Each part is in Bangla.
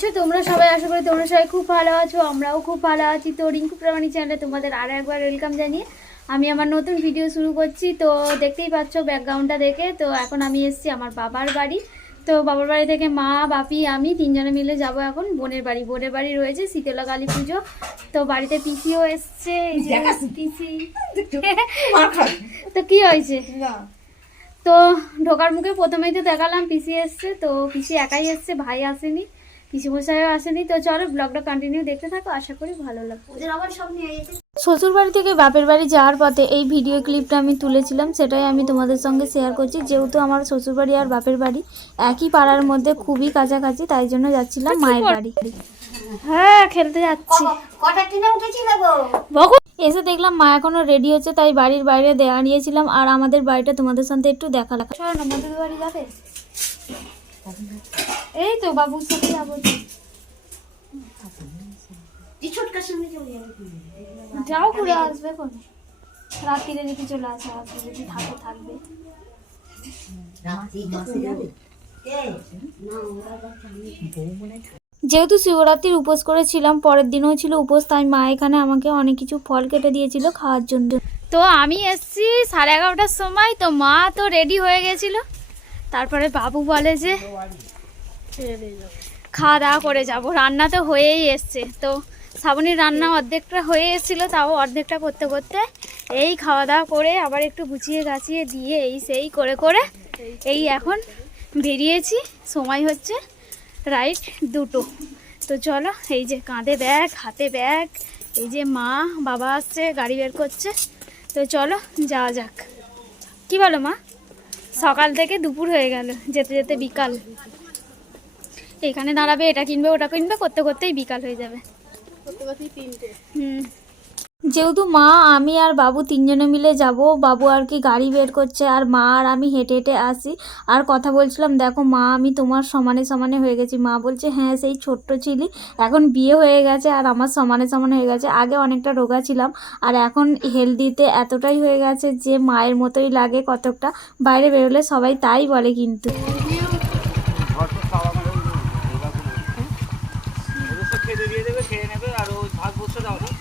আছো? তোমরা সবাই আশা করি তোমরা সবাই খুব ভালো আছো আমরাও খুব ভালো আছি। তো রিঙ্কু প্রামাণী চ্যানেলে তোমাদের আরও একবার ওয়েলকাম জানিয়ে আমি আমার নতুন ভিডিও শুরু করছি। তো দেখতেই পাচ্ছ ব্যাকগ্রাউন্ডটা দেখে। তো এখন আমি এসেছি আমার বাবার বাড়ি। তো বাবার বাড়ি থেকে মা বাপি আমি তিনজনে মিলে যাব এখন। বোনের বাড়ি বোনের বাড়ি রয়েছে শীতলা কালী পুজো। তো বাড়িতে পিসিও এসছে পিসি। তো কি হয়েছে? তো ঢোকার মুখে প্রথমেই তো দেখালাম পিসি এসছে। তো পিসি একাই এসছে ভাই আসেনি। পিসি মশাইও আসেনি। তো চলো ব্লগটা কন্টিনিউ দেখতে থাকো আশা করি ভালো লাগবে। শ্বশুর বাড়ি থেকে বাপের বাড়ি যাওয়ার পথে এই ভিডিও ক্লিপটা আমি তুলেছিলাম সেটাই আমি তোমাদের সঙ্গে শেয়ার করছি। যেহেতু আমার শ্বশুর বাড়ি আর বাপের বাড়ি একই পাড়ার মধ্যে খুবই কাছাকাছি তাই জন্য যাচ্ছিলাম মায়ের বাড়ি। হ্যাঁ খেলতে যাচ্ছি। এসে দেখলাম মা এখনও রেডি হচ্ছে তাই বাড়ির বাইরে দাঁড়িয়েছিলাম আর আমাদের বাড়িটা তোমাদের সাথে একটু দেখা লাগা চলো আমাদের বাড়ি যাবে? এই তো বাবুর সাথে যাব যাও। ঘুরে আসবে কোন রাত্রিরে দেখি চলে আসে যদি থাকে, থাকবে। যেহেতু শিবরাত্রির উপোস করেছিলাম, পরের দিনও ছিল উপোস, তাই মা এখানে আমাকে অনেক কিছু ফল কেটে দিয়েছিল খাওয়ার জন্য। তো আমি এসছি সাড়ে এগারোটার সময়, তো মা তো রেডি হয়ে গেছিল। তারপরে বাবু বলে যে খাওয়া দাওয়া করে যাব। রান্না তো হয়েই এসছে। তো শ্রাবণীর রান্না অর্ধেকটা হয়ে এসেছিল, তাও অর্ধেকটা করতে করতে এই খাওয়া দাওয়া করে আবার একটু গুছিয়ে গাছিয়ে দিয়ে এই সেই করে করে এই এখন বেরিয়েছি। সময় হচ্ছে রাইট দুটো। তো চলো, এই যে কাঁধে ব্যাগ, হাতে ব্যাগ, এই যে মা, বাবা আসছে, গাড়ি বের করছে। তো চলো, যাওয়া যাক। কি বলো মা? সকাল থেকে দুপুর হয়ে গেল, যেতে যেতে বিকাল। এখানে দাঁড়াবে এটা কিনবে ওটা কিনবে করতে করতেই বিকাল হয়ে যাবে। হুম। যেহেতু মা আমি আর বাবু তিনজনে মিলে যাব বাবু আর কি গাড়ি বের করছে আর মা আর আমি হেঁটে হেঁটে আসি। আর কথা বলছিলাম দেখো মা আমি তোমার সমানে সমানে হয়ে গেছি। মা বলছে হ্যাঁ সেই ছোট্ট ছিলি এখন বিয়ে হয়ে গেছে আর আমার সমানে সমানে হয়ে গেছে। আগে অনেকটা রোগা ছিলাম আর এখন হেলদিতে এতটাই হয়ে গেছে যে মায়ের মতোই লাগে কতকটা। বাইরে বেরোলে সবাই তাই বলে কিন্তু খেতে দিয়ে দেবে খেয়ে নেবে আর ওই ভাত বসে দাও না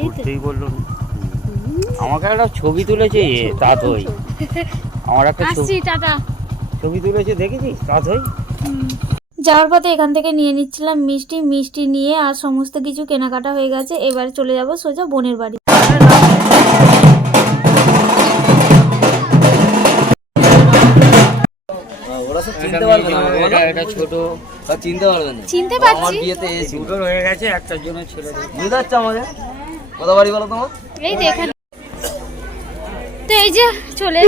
ঘুরতেই বলল আমাকে একটা ছবি তুলেছে এ তাঁতই আমার একটা ছবি ছবি তুলেছে দেখেছিস? তাঁতই যাওয়ার পথে এখান থেকে নিয়ে নিচ্ছিলাম মিষ্টি মিষ্টি নিয়ে আর সমস্ত কিছু কেনাকাটা হয়ে গেছে। এবার চলে যাব সোজা বোনের বাড়ি। ওরা সব চিনতে পারবে না? এটা এটা ছোট ওরা চিনতে পারবে না। চিনতে আমার পারছি। বিয়েতে এসেছিল দুটো হয়ে গেছে একটার জন্য ছেড়ে দেবো বুঝতে পারছ আমাকে কত বাড়ি বলো তোমার। এই দেখেন তো এই যে চলে?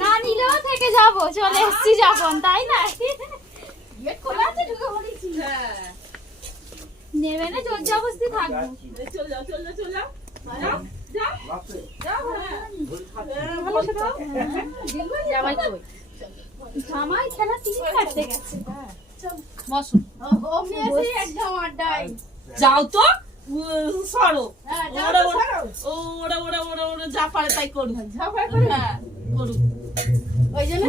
না নিলেও থেকে যাব। চলে এসছি যখন তাই না? নেবে না? জোর জবস্তি থাকব। জামাই খেলা টিভি কাটতে গেছে। যাও তো। সরো। ওরা ওরা ওরা ওরা ওরা ওরা যা পারে তাই করুক। হ্যাঁ করুক।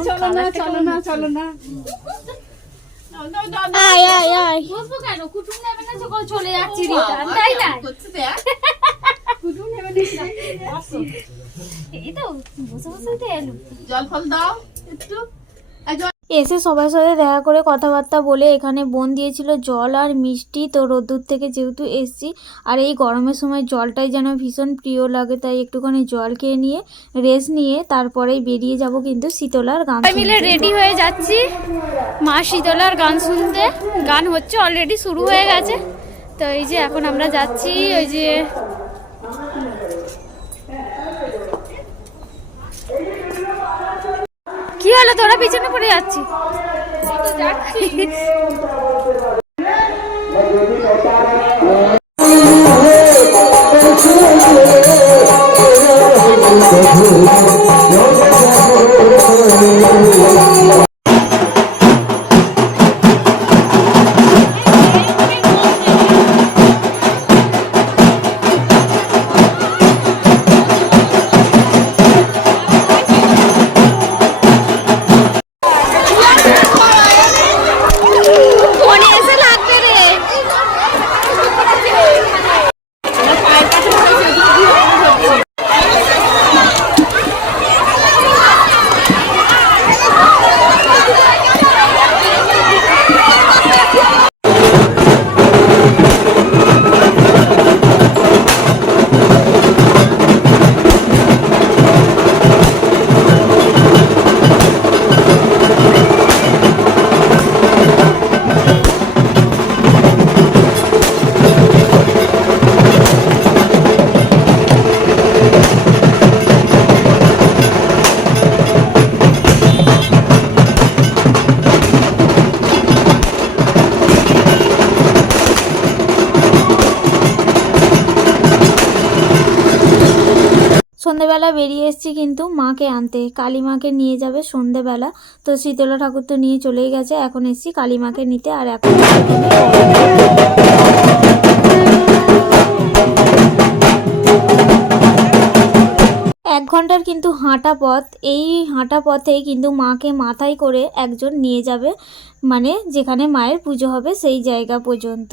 চলো না চলো না চলো না। আয় আয় আয়। বসবো কেন? কুটুম নেবে না যখন চলে যাচ্ছি রিটার্ন তাই না? হচ্ছে দেখ। কুটুম নেবে না এই তো বসে বসে তো এলো। জল ফল দাও একটু। এসে সবার সাথে দেখা করে কথাবার্তা বলে এখানে বোন দিয়েছিল জল আর মিষ্টি। তো রোদ্দুর থেকে যেহেতু এসছি আর এই গরমের সময় জলটাই যেন ভীষণ প্রিয় লাগে তাই একটুখানি জল খেয়ে নিয়ে রেস্ট নিয়ে তারপরেই বেরিয়ে যাব কিন্তু শীতলার গান মিলে রেডি হয়ে যাচ্ছি। মা শীতলার গান শুনতে। গান হচ্ছে অলরেডি শুরু হয়ে গেছে। তো এই যে এখন আমরা যাচ্ছি ওই যে হলো তোরা পিছনে পড়ে যাচ্ছি সন্ধেবেলা বেরিয়ে এসেছি কিন্তু মাকে আনতে কালী মাকে নিয়ে যাবে সন্ধেবেলা তো শীতলা ঠাকুর তো নিয়ে চলেই গেছে এখন এসেছি কালী মাকে নিতে আর এখন এক ঘণ্টার কিন্তু হাঁটা পথ এই হাঁটা পথে কিন্তু মাকে মাথায় করে একজন নিয়ে যাবে মানে যেখানে মায়ের পুজো হবে সেই জায়গা পর্যন্ত